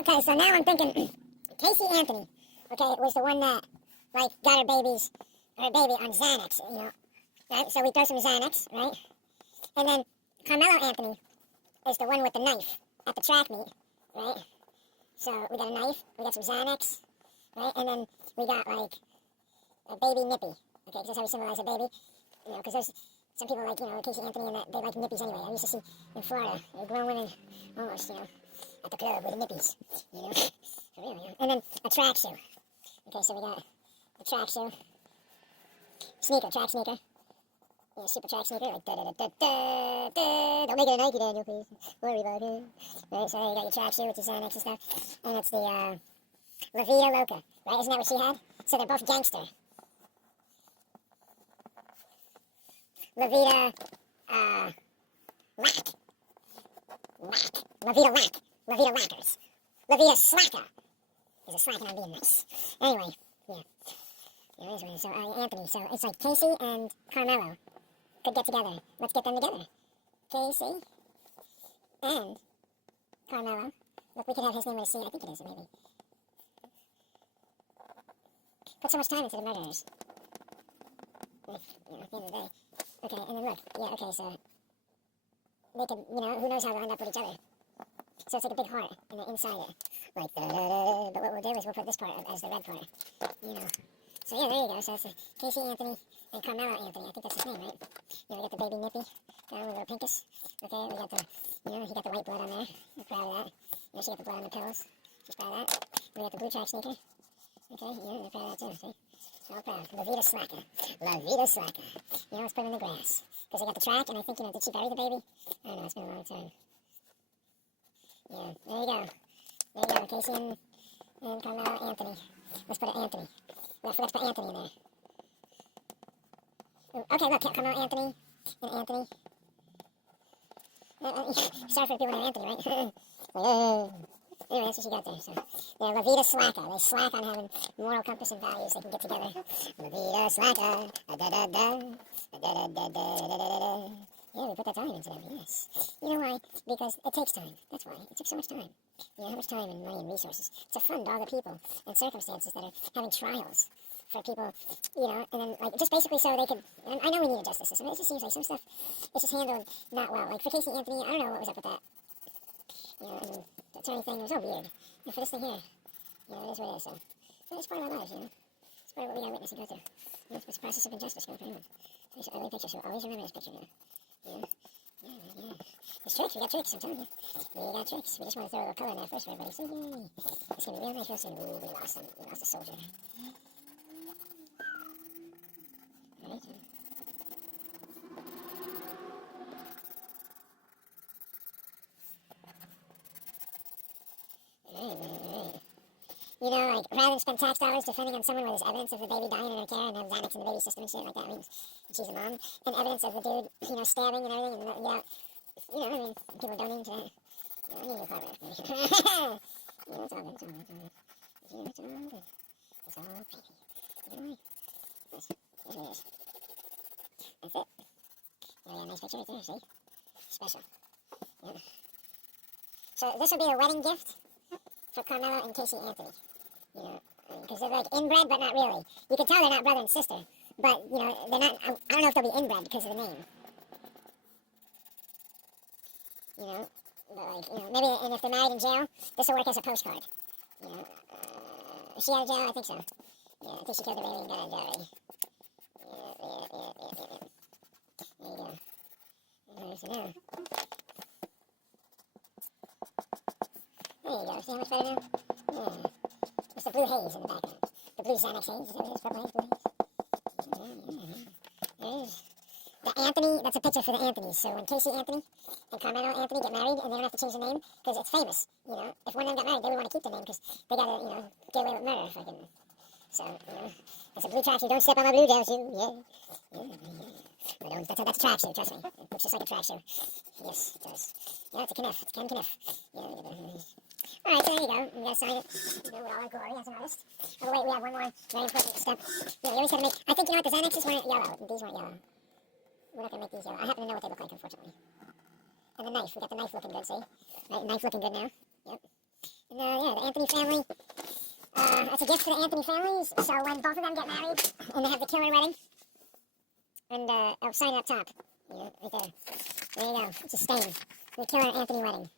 Okay, so now I'm thinking Casey Anthony, okay, was the one that, like, got her baby on Xanax, you know, right? So we throw some Xanax, right? And then Carmelo Anthony is the one with the knife at the track meet, right? So we got a knife, we got some Xanax, right? And then we got, like, a baby nippy, okay, because that's how we symbolize a baby, you know, because there's some people like, you know, Casey Anthony, and that they like nippies anyway. I used to see in Florida, grown women almost, you know, at the club with the nippies, you know, for real, you know. And then a track shoe. Okay, so we got a track shoe, track sneaker, you know, super track sneaker, like da-da-da-da-da-da, don't make it a Nike, Daniel, please, worry about it, right, so you got your track shoe with your Xanax and stuff, and it's the, La Vida Loca, right, isn't that what she had? So they're both gangster. La Vida, Lack. La Vida Lack. La Vida Lackers. La Vida Slacker. Is a slacking on being nice. Anyway, yeah. Yeah, it is. So, Anthony. So, it's like Casey and Carmelo could get together. Let's get them together. Casey and Carmelo. Look, we could have his name with a C. I think it is, maybe. Put so much time into the murderers. You know, at the end of the day. Okay, and then look. Yeah, okay, so they could, you know, who knows how they'll end up with each other. So it's like a big heart in the inside it. Like, da-da-da-da. But what we'll do is we'll put this part as the red part. You know. So yeah, there you go. So it's Casey Anthony and Carmelo Anthony. I think that's his name, right? You know, we got the baby nippy down with a little pinkish. Okay, we got the, you know, he got the white blood on there. I'm proud of that. You know, she got the blood on the pillows. She's proud of that. We got the blue track sneaker. Okay, yeah, they're proud of that too, see? All proud. La Vida Slacker. La Vida Slacker. You know, let's put him in the grass. Because they got the track, and I think, you know, did she bury the baby? I don't know, it's been a long time. Yeah, there you go. There you go, Casey and Carmelo Anthony. Let's put an Anthony. We forgot to put Anthony in there. Ooh, okay, look, Carmelo Anthony and Anthony. Sorry for the people named Anthony, right? Anyway, that's what she got there. So, they're La Vida Slacker. They slack on having moral compass and values. They can get together. La Vida Slacker. Da-da-da-da. Da-da-da-da-da-da-da-da. Yeah, we put that time into them, yes. You know why? Because it takes time. That's why. It took so much time. You know, how much time and money and resources to fund all the people and circumstances that are having trials for people, you know, and then, like, just basically so they could, and I know we need a justice system, it just seems like some stuff is just handled not well. Like, for Casey Anthony, I don't know what was up with that. You know, and the attorney thing was so weird. And for this thing here, you know, it is what it is, so. It's part of our lives, you know. It's part of what we gotta witness and go through. You know, it's the process of injustice going through. It's an ugly picture, so always remember this picture, you know. Yeah. Yeah. There's tricks, we got tricks, I'm telling you. We got tricks. We just want to throw a little color in there first for everybody. So, yay. It's gonna be real nice real soon. Ooh, we lost him. We lost a soldier. Alright. Alright. You know, like, rather than spend tax dollars defending on someone where there's evidence of the baby dying in her care and have Xanax in the baby system and shit like that, I mean, she's a mom, and evidence of the dude, you know, stabbing and everything, and, you know, I mean, people donating to that. You know, I need a car back. You know, it's all good, it's all good, it's all good. You know, it's all good. It's all baby. Take it away. That's what it is. That's it. Yeah, nice picture right there, see? Special. Yeah. So this would be a wedding gift for Carmelo and Casey Anthony. You know, because they're like inbred, but not really. You can tell they're not brother and sister, but, you know, they're not, I don't know if they'll be inbred because of the name. You know, but, like, you know, maybe, and if they're married in jail, this will work as a postcard. You know, is she out of jail? I think so. Yeah, I think she killed the baby and got out of jail already. Yeah. There you go. Alright, so now. There you go, see how much better now? Yeah. It's the blue haze in the background. The blue Xanax haze, is that what it is? Purple haze, blue haze? Yeah. There's the Anthony, that's a picture for the Anthonys. So when Casey Anthony and Carmelo Anthony get married, and they don't have to change their name, because it's famous, you know. If one of them got married, they would want to keep the name, because they gotta, you know, get away with murder, fucking. So, you know, that's a blue tracksuit. Don't step on my blue tracksuit. Yeah. That's a tracksuit, trust me. It looks just like a tracksuit. Yes, it does. Yeah, it's a Kniff. It's Ken Kniff. Yeah, look at that. Alright, so there you go. You gotta sign it. You know, with all our glory as an artist. Oh, wait, we have one more very important step. Yeah, you always gotta make, I think, you know what, the Xanaxes weren't yellow. These weren't yellow. We're not gonna make these yellow. I happen to know what they look like, unfortunately. And the knife. We got the knife looking good, see? Right, knife looking good now. Yep. And, yeah, there, the Anthony family. That's a gift for the Anthony families. So when both of them get married and they have the killer wedding, and I'll sign it up top. Yeah, right there. There you go. It's a stain. The killer Anthony wedding.